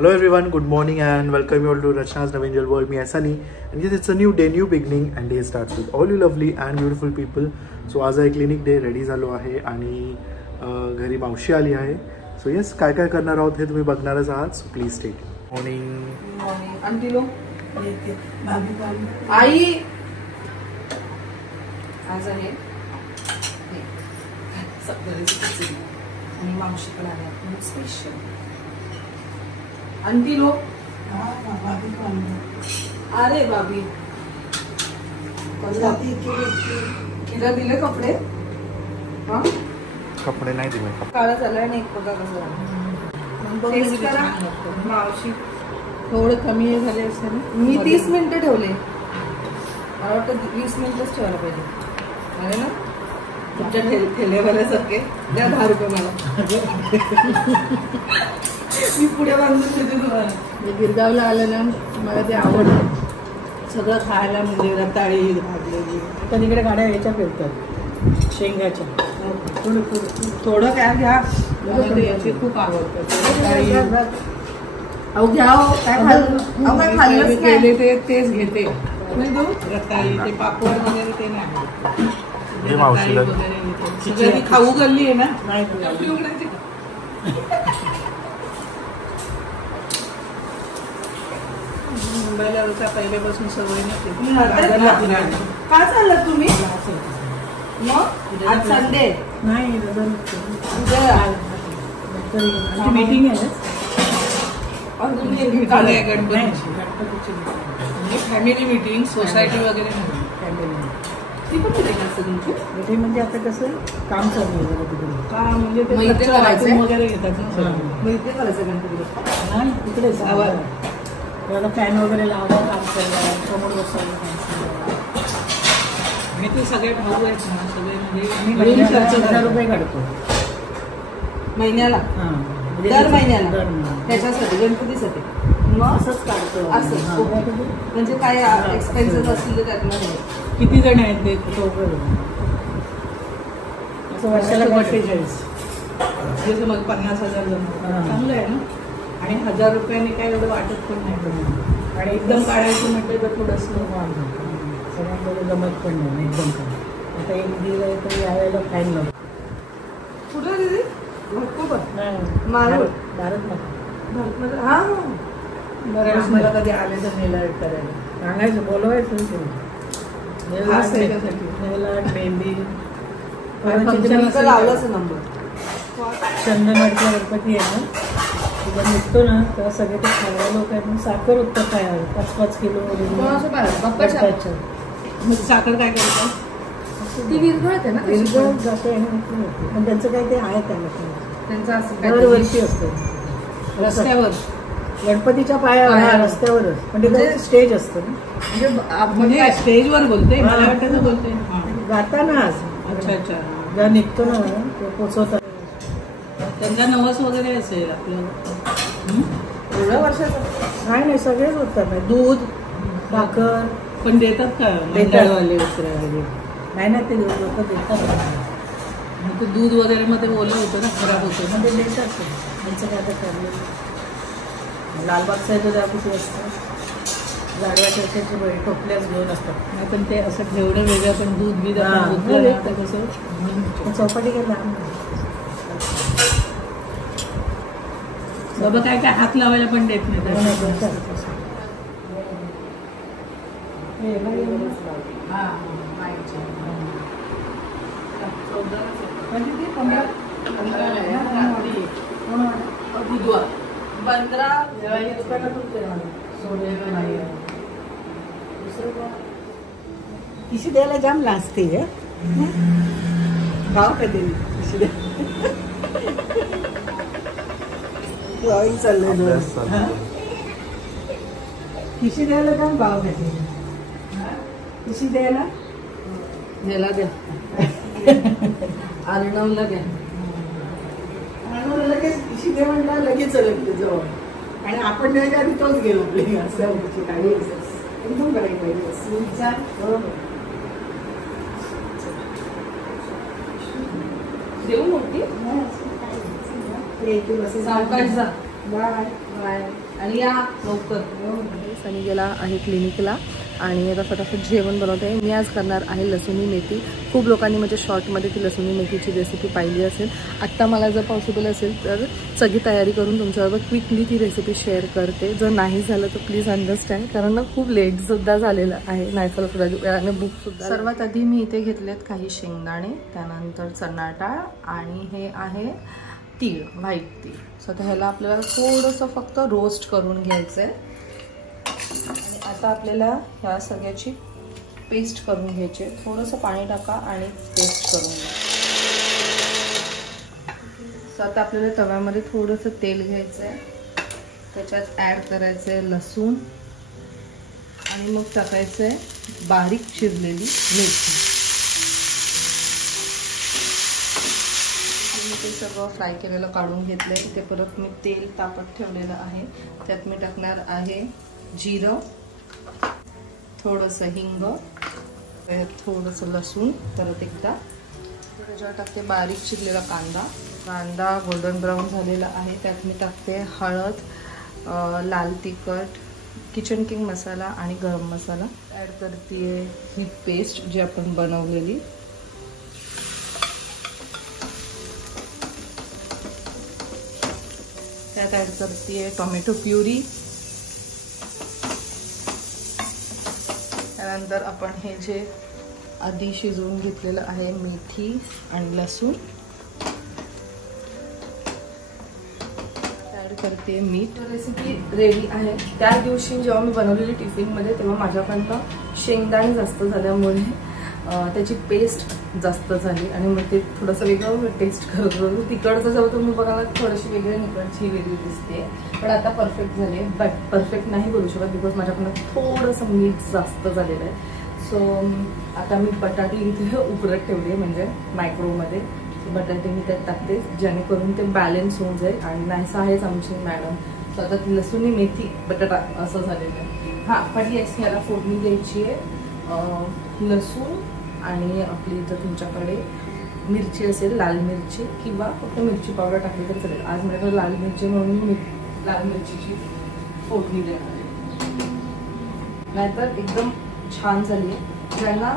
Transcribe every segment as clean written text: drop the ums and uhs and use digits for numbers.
Hello everyone, good morning and welcome you all to Rachna's Navangel World. Me Sunny, and yes, it's a new day, new beginning, and day starts with all you lovely and beautiful people. So आज आहे clinic day, ready झालो आहे आणि घरी मावशी आली आहे. So yes, काय काय करणार आहोत हे तुम्ही बघणारच आहात. So please stay tuned. Morning aunty लो आई आज आहे आणि मावशीकडे आल्या स्पेशल आंटी लो. अरे बाबी तिला दिले कपडे. हा कपडे नाही दिले. काळा झालाय आणि एक बघा कसं करा. मावशी थोडं कमी झाले असेल. मी 30 मिनिटं ठेवले. मला वाटतं 20 मिनिटच ठेवायला पाहिजे आहे ना. तुमच्या ठेलेवाल्यासारखे द्या 10 रुपये मला. मी पुढे बांधून देते तुम्हाला. गिरगावला आलं ना मला ते आवडतं सगळं खायला. म्हणजे रताळी भाजलेली. पण इकडे गाड्या याच्या फिरतात शेंगाच्या. थोडं काय घ्या. याची खूप आवडतं. अहो घ्या. काय खाल्लं गेले ते तेच घेते. रताळी ते पापड वगैरे ते नाही. वगैरे खाऊ गल्ली आहे ना. मुंबईला होता पहिल्यापासून सवय नसते. काय चाललं तुम्ही मग. आज संडे नाही मीटिंग आहे गणपतीची फॅमिली मीटिंग सोसायटी वगैरे नाही. फॅमिली ती पण तुमची मीटिंग म्हणजे आता कसं काम चालू आहे तिकडे. का म्हणजे वगैरे घेतात इथे करायचं गणपतीला. नाही तिकडेच त्याला फॅन वगैरे लावलं काम करायला समोर बसायला. आणि ते सगळे भाऊ आहेत ना सगळे म्हणजे 1000 रुपये काढतो महिन्याला. दर महिन्याला त्याच्यासाठी गणपतीसाठी. मग असंच काढतो. असं म्हणजे काय एक्सपेन्सेस असतील तर त्यातलं. किती जण आहेत ते असं वर्षाला 42 जसं मग 50,000 जण. चांगलं आहे ना. आणि 1000 रुपयाने काय एवढं वाटत पण नाही. आणि एकदम काढायचं म्हटलं तर थोडंसं सगळ्यांकडे जमत पण नाही एकदम काय. आता एक दिलं तर यावेळेला फाईन लावतो. कुठं दिदी भारत हा बऱ्याच मला कधी आले तर नेलाट करायला सांगायचं बोलवायचं. नेलाट मेहंदी लावलाच नंबर. चंदनवाडीचा गणपती आहे ना तिला निघतो ना तेव्हा सगळे ते खायला लोक आहेत. मग साखर उत्तर काय 5-5 किलो वगैरे. साखर काय करतात ती विरघळते ना. विरघळ जाते पण त्यांचं काही ते आहे त्यांचं असं दरवर्षी असतं रस्त्यावर गणपतीच्या पायावर रस्त्यावरच. म्हणजे ते स्टेज असतं ना. म्हणजे स्टेजवर बोलते. मला वाटतं बोलते गाताना. अच्छा अच्छा. जेव्हा निघतो ना ते पोचवतात. त्यांचा नवस वगैरे असेल आपल्याला. एवढ्या वर्षाचं नाही सगळेच होतात. दूध साखर पण देतात का मंडळवाले वगैरे. नाही ना ते लोक देतात. मग ते दूध वगैरे मध्ये ओलं होतं ना खराब होतं मग ते देतात. त्यांचं काय आता ठरलेलं. लालबागचं आहे तर त्यापासून असतं. झाडवाच्या असे टोपल्याच घेऊन असतात. नाही पण ते असं ठेवणं वेगळं. पण दूध बी आता कसं चौपाटी काय लहान बाबा काय काय हात लावायला पण देत नाही. बुधवार 15 किशी द्यायला जाम लाजते. भाव कधी चाललंय किशी द्यायला जाम भाव कधी. किशी द्यायला ह्याला द्या. अर्णवला द्या. लगेच किशी दे म्हणला लगेच लगते जवळ. आणि आपण द्यायच्या आधी तोच गेलो आपली. असं काही एकदम करायला पाहिजे. देऊ मोठी सावकाश जा. Bye bye. आणि या लवकर. सनी गेला आहे क्लिनिकला आणि आता फटाफट जेवण बनवते आहे. मी आज करणार आहे लसुणी मेथी. खूप लोकांनी म्हणजे शॉर्टमध्ये ती लसुणी मेथीची रेसिपी पाहिली असेल. आत्ता मला जर पॉसिबल असेल तर सगळी तयारी करून तुमच्याबरोबर क्विकली ती रेसिपी शेअर करते. जर नाही झालं तर प्लीज अंडरस्टँड, कारण ना खूप लेटसुद्धा झालेलं आहे. नाही चला आणि बुकसुद्धा. सर्वात आधी मी इथे घेतलेत काही शेंगदाणे, त्यानंतर चणा डाळ आणि हे आहे तीळ, व्हाईट तीळ. सो आता ह्याला आपल्याला थोडंसं फक्त रोस्ट करून घ्यायचं आहे. आणि आता आपल्याला ह्या सगळ्याची पेस्ट करून घ्यायची आहे. थोडंसं पाणी टाका आणि पेस्ट करून घ्या. सो आता आपल्याला तव्यामध्ये थोडंसं तेल घ्यायचं आहे, त्याच्यात ॲड करायचं आहे लसूण आणि मग टाकायचं आहे बारीक चिरलेली मेथी. ते सगळं फ्राय केलेलं काढून घेतलं आहे. ते परत मी तेल तापत ठेवलेलं आहे, त्यात मी टाकणार आहे जिरं, थोडंसं हिंग, थोडंसं लसूण, परत एकदा त्याच्यावर टाकते बारीक चिरलेला कांदा. कांदा गोल्डन ब्राऊन झालेला आहे, त्यात मी टाकते हळद, लाल तिखट, किचन किंग मसाला आणि गरम मसाला. ॲड करते ही पेस्ट जी आपण बनवलेली. त्यात ॲड करते टोमॅटो प्युरी. त्यानंतर आपण हे जे आधी शिजवून घेतलेलं आहे मेथी आणि लसूण, ॲड करते मीठ. रेसिपी रेडी आहे. त्या दिवशी जेव्हा मी बनवलेली टिफिनमध्ये तेव्हा माझ्याकडनं शेंगदाणे जास्त झाल्यामुळे त्याची पेस्ट जास्त झाली आणि मग ते थोडंसं वेगळं टेस्ट करत होतं. तिकडचं जेव्हा तुम्ही बघायला थोडीशी वेगळी निकडची वेगळी दिसते, पण आता परफेक्ट झाली आहे. बट परफेक्ट नाही बोलू शकत बिकॉज माझ्याकडनं थोडंसं मीठ जास्त झालेलं आहे. सो आता मी बटाटे इथे उकडत ठेवली आहे, म्हणजे मायक्रोमध्ये. बटाटे मी त्यात टाकते जेणेकरून ते बॅलन्स होऊन जाईल. आणि नाहीसं आहेच आमची मॅडम. सो आता लसूणी मेथी बटाटा असं झालेलं आहे. हां पण येस, ह्याला फोडणी द्यायची आहे. लसूण आणि आपली जर तुमच्याकडे मिरची असेल, लाल मिरची किंवा फक्त मिरची पावडर टाकली तरी चालेल. आज माझ्याकडे लाल मिरची म्हणून मी लाल मिरचीची फोडणी देणार आहे. नाहीतर एकदम छान झाली आहे. ज्यांना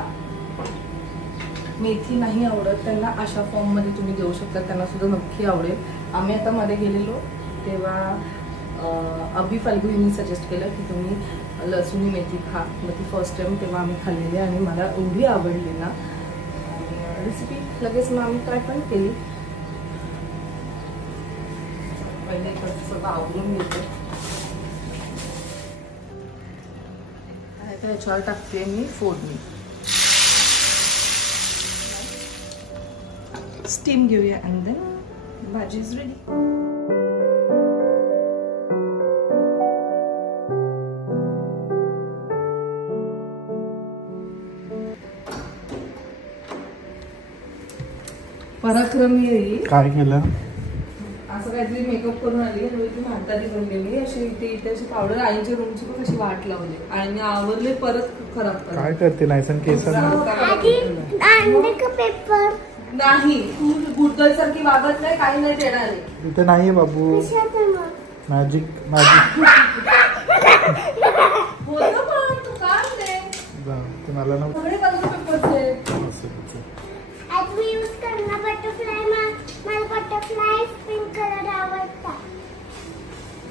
मेथी नाही आवडत त्यांना अशा फॉर्ममध्ये तुम्ही देऊ शकता, त्यांना सुद्धा नक्की आवडेल. आम्ही आता मध्ये गेलेलो तेव्हा अभि फाल्गुनी सजेस्ट केलं की तुम्ही लसुणी मेथी खा. मग ती फर्स्ट टाइम तेव्हा आम्ही खाल्लेली आणि मला एवढी आवडली ना रेसिपी. लगेच मग आम्ही ट्राय पण केली. पहिले इकडचं सगळं आवडून घेते. तर ह्याच्यावर टाकते मी फोडणी. स्टीम घेऊया आणि देन भाजी इज रेडी. पराक्रमी आहे. काय केलं? असं काहीतरी मेकअप करून आली आणि ती म्हातारी बनलेली अशी. इथे अशी पावडर आईच्या रूमची पण कशी वाट लावली आणि मी आवरले परत खराब. काय करते नाहीसन केस पेपर नाही. तू गुडगल सारखी वागत नाही, काही नाही देणार आहे. इथे नाहीये बाबू. मॅजिक मॅजिक होतं पण तू काय ते मला ना सगळे कलर पेपर्स आहेत. आज मी यूज करणार बटरफ्लाय. मला बटरफ्लाय पिंक कलर आवडता.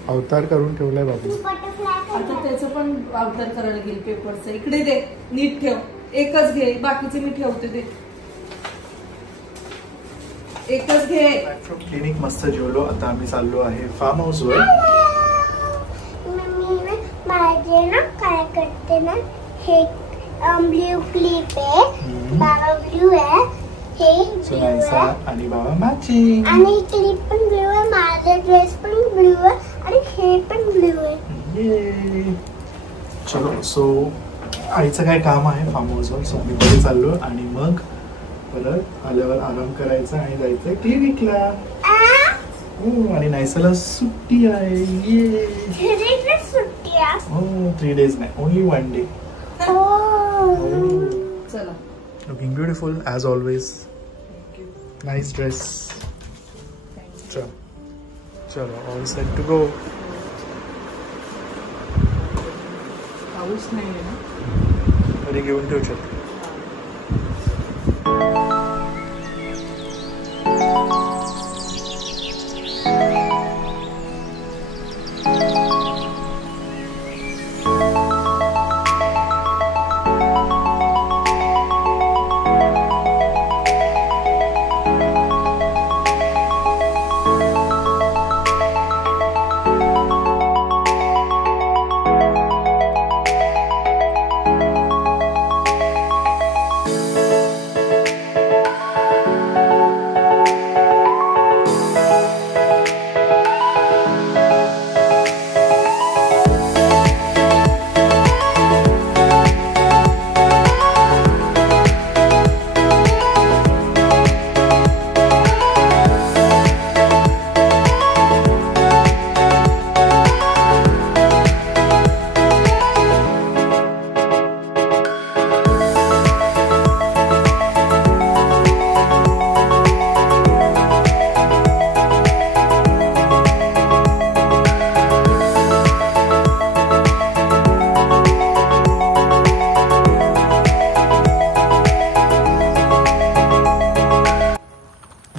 अवतार करून ठेवलाय बाबू. बटरफ्लाय आता त्याचं पण अवतार करायला गेल पेपरचं. इकडे दे, नीट ठेव. एकच घे, बाकीचे मी ठेवते. ते एकच घे. क्लिनिक मस्त जेवलो. आता आम्ही चाललो आहे फार्म हाऊस वर. मम्मी ना माझे ना काय करते ना, हे ब्ल्यू क्लिप आहे, बाबा ब्ल्यू आहे, हे ब्ल्यू आहे आणि बाबा मॅचिंग. आणि क्लिप पण ब्ल्यू आहे, माझा ड्रेस पण ब्ल्यू आहे आणि हे पण ब्ल्यू आहे. चलो सो आईचं काय काम आहे फार्म हाऊसवर. सो मी घरी चाललो आणि मग परत आल्यावर आराम करायचा आणि जायचंय क्लिनिकला. आणि नायसाला सुट्टी आहे. सुट्टी आहे. हो 3 days नाही, ओनली 1 day. चला. Looking beautiful as always. Nice dress. चलो ऑल सेट टू गो. पाऊस नाही आहे ना. घरी घेऊन ठेवू शकतो.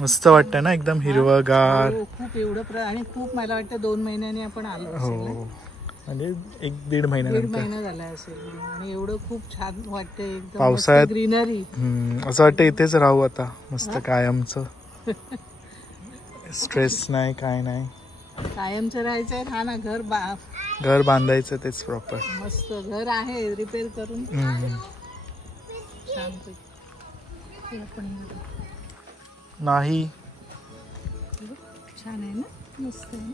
मस्त वाटतं ना, एकदम हिरवगार. हो, खूप एवढं आणि खूप मला वाटतं 2 महिन्यांनी आपण आलो हो असेल ना. म्हणजे 1-1.5 दीड महिन्यानंतर. महिना झाला असेल आणि एवढं खूप छान वाटतंय एकदम पावसाळ्यात ग्रीनरी. असं वाटतं इथेच राहू आता मस्त कायमचं. स्ट्रेस नाही काय नाही. कायमचं राहायचंय. हा ना घर बांधायचं तेच प्रॉपर. मस्त घर आहे रिपेअर करून छान नाही. छान आहे ना, मस्त आहे ना.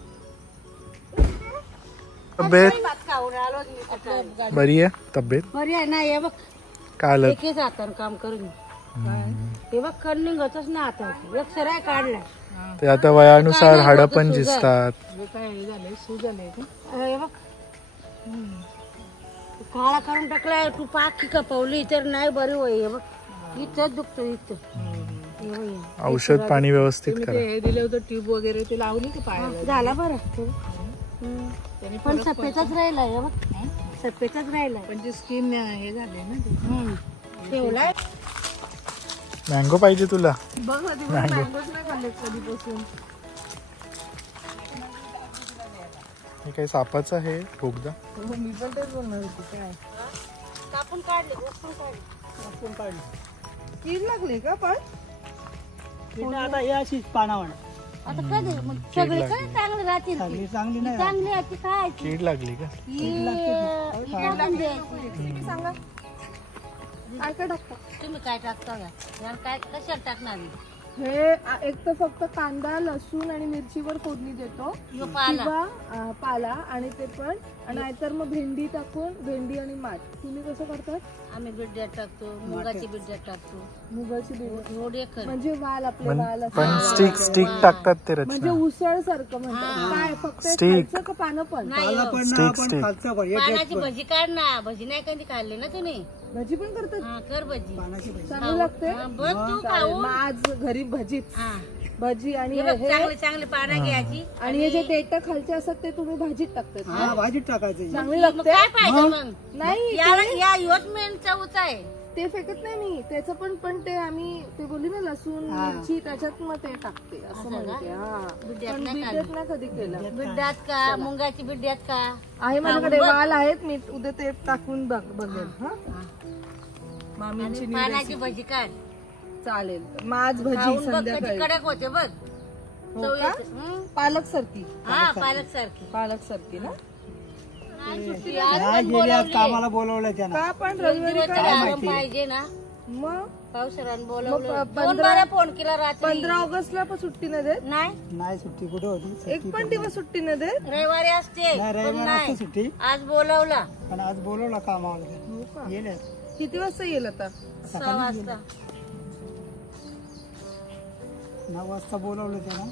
तब्येत बरी आहे? तब्येत बरी आहे ना. हे बघ काय आलं? एकच हातानं काम करून हे बघ खंडिंगच ना आता एक सराय काढलाय. ते आता वयानुसार हाडं पण दिसतात. हे काय हे झालंय, सूज आलंय का? हे बघ काळा करून टाकलाय. तू पाकी कपवली तर नाही बरी होय. हे बघ इथंच दुखतो इथं. औषध पाणी व्यवस्थित तुम्ही करा. ते हे दिलं होतं ट्यूब वगैरे ते लावली की पायाला? झाला बरं पण सफेदच राहिलाय. हे बघ सफेदच राहिलाय. पण जे स्किन हे झाले ना ते. ठेवलाय. मँगो पाहिजे तुला? बघ आधी मँगोच नाही खाल्ले कधीपासून. हे काय सापाचं आहे बोगदा? मी पण तेच बोलणार होती. काय कापून काढले. कीड लागली का पण? आता हे अशीच पानावर आता काय झालं मग सगळे काय चांगले राहतील. चांगली नाही चांगली आहे काय कीड लागली का? सांगा काय काय टाकता तुम्ही? काय टाकता यार? काय कशात टाकणार? हे एक तर फक्त कांदा लसूण आणि मिरचीवर फोडणी देतो किंवा पाला आणि ते पण. आणि नाहीतर मग भेंडी टाकून भेंडी आणि माठ. तुम्ही कसं करतात? आम्ही बिड्यात टाकतो, मुगाची बिड्यात टाकतो. मुगाची बिड्यात रोडे म्हणजे वाल आपले वाल पण स्टिक टाकतात ते म्हणजे रचना. उसळ सारखं म्हणतात. काय फक्त Stick. खायचं का पानं पण? पानाची भजी काढ ना. भजी नाही कधी खाल्ली ना तुम्ही? भजी पण करतात. हा कर भजी. चांगली लागते. बघ तू खाऊ. मग आज घरी भजीच. भजी आणि हे बघ हे चांगली चांगली पानं घ्यायची. आणि हे जे देठ खालचे असतात ते तुम्ही भाजीत टाकतात. भाजीत टाकायचं. चांगली मग लागते. काय पाहिजे मग? नाही या योच मेन चवच आहे. ते फेकत नाही मी. त्याचं पण ते आम्ही ते बोलली ना लसूण मिरची त्याच्यात मग ते टाकते असं म्हणते. हा पण बिड्यात नाही कधी केलं. बिड्यात का मुंगाची बिड्यात का आहे माझ्याकडे वाल आहेत. मी उद्या ते टाकून बघेल. हा मामींची पानाची भजी काढ. चालेल. मग आज भजी खाऊन बघ कधी संध्याकाळी. कडक होते बघ. हो चव का? येते. पालक सारखी. हा पालक सारखी. पालक सारखी ना. कामाला बोलवलं त्यानं. का पण रविवारी काय आराम पाहिजे ना. मग पावसाळ्यानं मग बोलवलं. 15 फोन केला रात्री. 15 ऑगस्टला पण सुट्टी नाही देत. नाही सुट्टी कुठे होती? एक पण दिवस सुट्टी नाही देत. रविवारी असते नाही, पण रविवारी नाही. असते सुट्टी. आज बोलवला पण आज बोलवलं कामाला. हो का? गेले किती वाजता येईल आता? 6 वाजता. 9 वाजता बोलवलं त्यानं.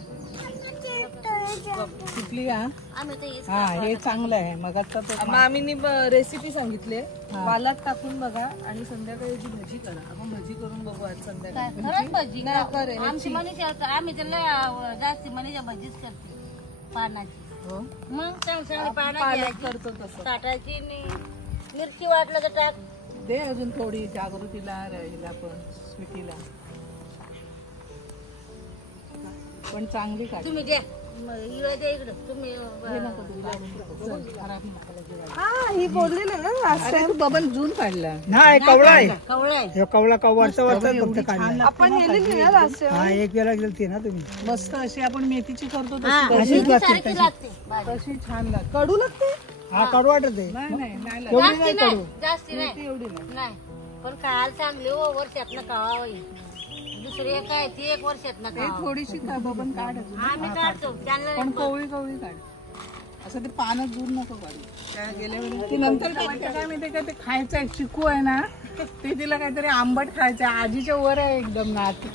सुटली का? आम्ही तर हेच हा हे चांगलं आहे. मग आता तो मामीनी रेसिपी सांगितली. पालक टाकून बघा आणि संध्याकाळी जी भजी करा. आपण भजी करून बघू आज काय संध्याकाळी. खरंच भजी नाही, का? करे, आमची मनीषा आम्ही त्याला जास्ती मनीषा भजीच करते. पानाची हो मग चांगली पानाची पालक आजी. करतो तसं ताटाची मिरची वाटलं तर टाक. दे अजून थोडी जागृतीला हिला पण स्वीटीला पण चांगली काढ. तुम्ही द्या इकडे द्या इकडं तुम्ही हे नको तू लावून नको. चल, खराब नको लगेच. हा ही बोललेली ना लास्ट टाइम बबन जून काढला नाही कवळा आहे कवळा आहे. ह्यो कवळा वरचा वरचा फक्त काढला आपण नेलेली ना लास्ट टाइम. हा एक वेळा गेलती ना तुम्ही मस्त अशी आपण मेथीची करतो हा, तशी अशीच लागते, सारखी लागते तशी छान लागते. कडू लागते हा कडू वाटत आहे नाही नाही नाही लागत. एवढी जास्ती नाही नाही कडू जास्ती मेथी नाही एवढी नाही नाही पण काल चांगली हो वर्षातनं काढावं ही. दुसरी एक आहे ती एक वर्षातनं ते काढावं. थोडीशी बबन काढ अजून. हा मी काढतो त्यांना पण कवळी कवळी काढ असं ते पानं दूर नको काढू त्या गेल्या वेळी ती नंतर काय माहिती काय माहिती का ते खायचं आहे चिकू आहे ना ते तिला काहीतरी आंबट खायचं आहे आजीच्या वर आहे एकदम नात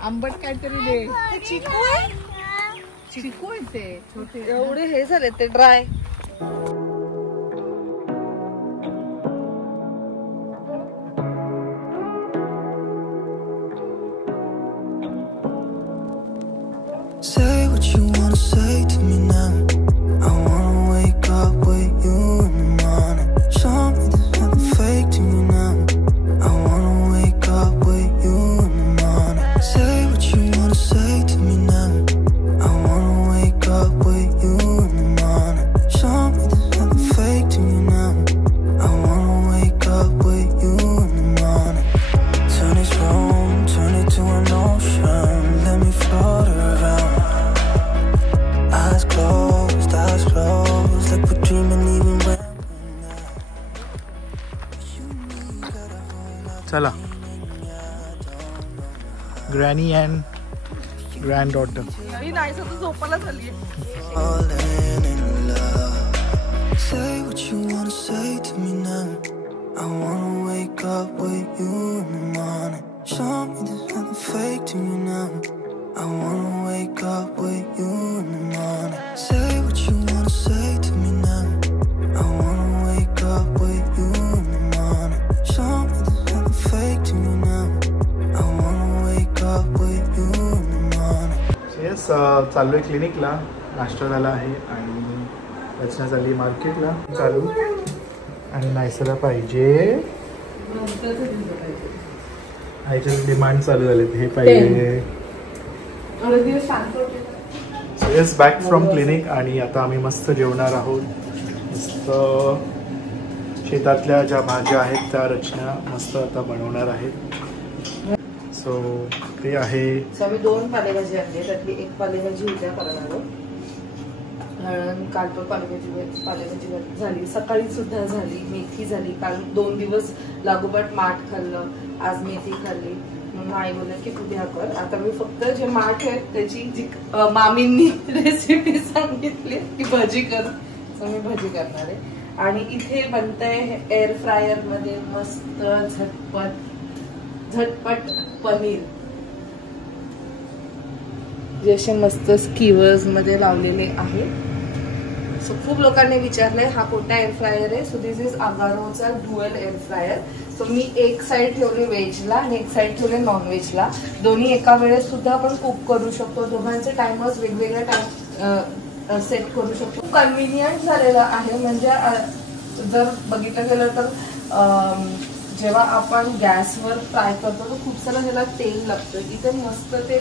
आंबट काहीतरी दे चिकू आहे चिकू आहे ते छोटे एवढे हे झाले ते dry Say what you wanna say to me now. I wanna wake up with you in the morning. Show me there's nothing fake to me now. I wanna wake up with you in the morning. Say what you wanna say to me now. I wanna wake up with you in the morning. Show me there's nothing fake to me now. I wanna wake up with you in the morning. Turn this room, turn it to an ocean. Let me float around. Eyes closed, like we're dreaming even when चला granny and grand daughter. झोपायला झाली falling in love. Say what you wanna say to me now. I wanna wake up with you in the morning. Show me there's nothing fake to me now. I wanna wake up with you in the morning. Say what you wanna say to me now. I wanna wake up with you in the morning. Show me there's nothing fake to me now. I wanna wake up with you in the morning. Yes चाललोय क्लिनिकला. नाश्ता झाला आहे आणि रचना चालली मार्केटला चालू आणि नायसला पाहिजे आईचे डिमांड चालू झालेत हे पाहिजे. So yes back from clinic आणि आता आम्ही मस्त जेवणार आहोत. मस्त शेतातल्या ज्या भाज्या आहेत त्या रचना मस्त आता बनवणार आहेत. सो ते आहे आम्ही 2 पालेभाजी आणली त्यातली एक पालेभाजी उद्या करणार आहोत. काल पण पालेभाजी झाली सकाळी सुद्धा झाली मेथी झाली काल 2 दिवस लागोपाठ माठ खाल्लं आज मेथी खाल्ली म्हणून आई बोलले की उद्या कर. आता मी फक्त जे माठ आहेत त्याची जी मामींनी रेसिपी सांगितली की भजी कर तर मी भजी करणार आहे. आणि इथे बनतंय एअर फ्रायर मध्ये मस्त झटपट पनीर जे असे मस्त स्कीवर्स मध्ये लावलेले आहे. सो खूप लोकांनी विचारलंय हा कोणता एअर फ्रायर आहे. सो दिस इज अगारोचा डुअल एअर फ्रायर. सो मी एक साइड ठेवले व्हेजला आणि एक साइड ठेवले नॉनव्हेजला. दोन्ही एका वेळेस सुद्धा आपण कुक करू शकतो. दोघांचे टाइमर्स वेगवेगळे टाइम सेट करू शकतो. खूप कन्व्हिनियंट झालेलं आहे. म्हणजे जर बघितलं गेलं तर जेव्हा आपण गॅसवर फ्राय करतो तर खूप सारं त्याला तेल लागतं. इथे मस्त ते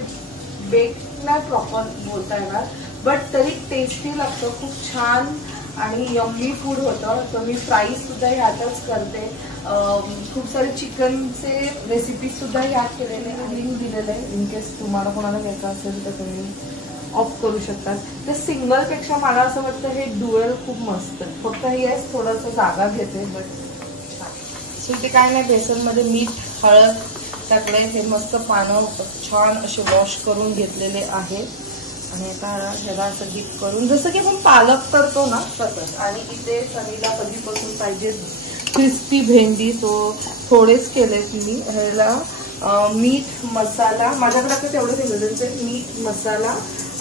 बेक नाही प्रॉपर बोलता येणार बट तरी टेस्टी लागतं. खूप छान आणि यम्मी फूड होतं. तर मी फ्राईज सुद्धा ह्यातच करते. खूप सारे चिकनचे रेसिपीज सुद्धा ह्यात केलेले लिंक दिलेले आहे. इन केस तुम्हाला कोणाला घ्यायचं असेल तर तुम्ही ऑप्ट करू शकतात. ते सिंगलपेक्षा मला असं वाटतं हे डुएल खूप मस्त. फक्त हे थोडंसं जागा घेते बट इथे काय नाही. बेसनमध्ये मीठ हळद टाकले. हे मस्त पानं छान असे वॉश करून घेतलेले आहे आणि आता ह्याला असं डीप करून जसं की आपण पालक करतो ना तसंच. आणि इथे सनीला कधीपासून पाहिजे क्रिस्पी भेंडी तो थोडेच केलेत मी. ह्याला मीठ मसाला माझ्याकडे आता तेवढंच इंग्रेडियंट्स मीठ मसाला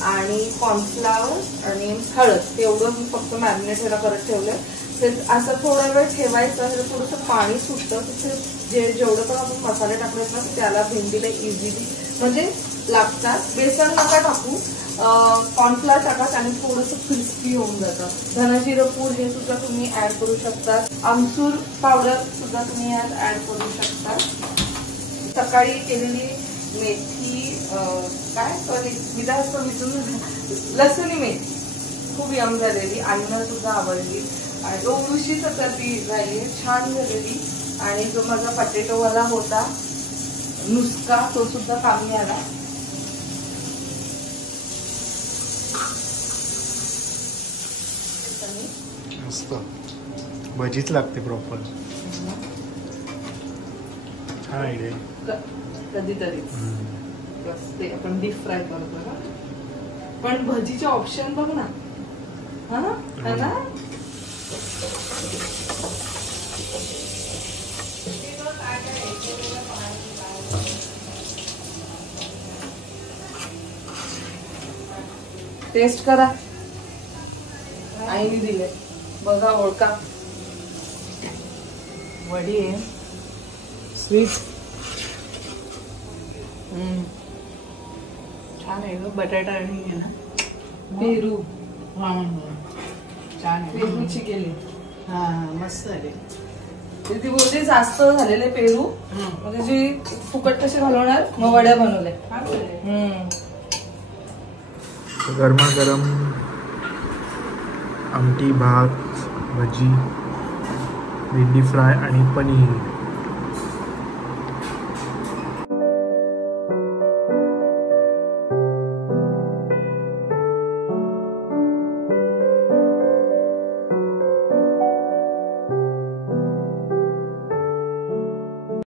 आणि कॉर्नफ्लावर आणि हळद एवढं मी फक्त मॅरिनेट ह्याला करत ठेवलंय. ते असं थोडा वेळ ठेवायचं. थोडंसं पाणी सुटतं जेवढं पण आपण मसाले टाकले ना त्याला भेंडीला इझिली म्हणजे लागतात. बेसन नका टाकू, कॉर्नफ्लॉर टाका आणि थोडंसं क्रिस्पी होऊन जातं. धनाजिरं पूड हे सुद्धा तुम्ही ऍड करू शकता. आमचूर पावडर सुद्धा तुम्ही यात ऍड करू शकता. सकाळी केलेली मेथी लसूणी मेथी खूप यम झालेली, आईनं सुद्धा आवडली आणि एवढीशी चपाती झाली छान झालेली. आणि जो माझा पटेटोवाला होता नुसका तो सुद्धा कामी आला. मस्त भजीच लागते प्रॉपर. छान आयडिया. कधीतरीच ते आपण डीप फ्राय करतो ना, पण भजीचे ऑप्शन बघ ना. हा ना. टेस्ट करा, आईने दिले बघा, ओळखा. वडी आहे स्वीट. छान आहे ग. बटाटा आणि आहे ना पेरू. हा छान आहे. पेरूची केली. हा मस्त झाले. ती बोलते जास्त झालेले पेरू म्हणजे जी फुकट कशी घालवणार, मग वड्या बनवल्या. गरमागरम आमटी, भात, भजी, भेंडी फ्राय आणि पनीर.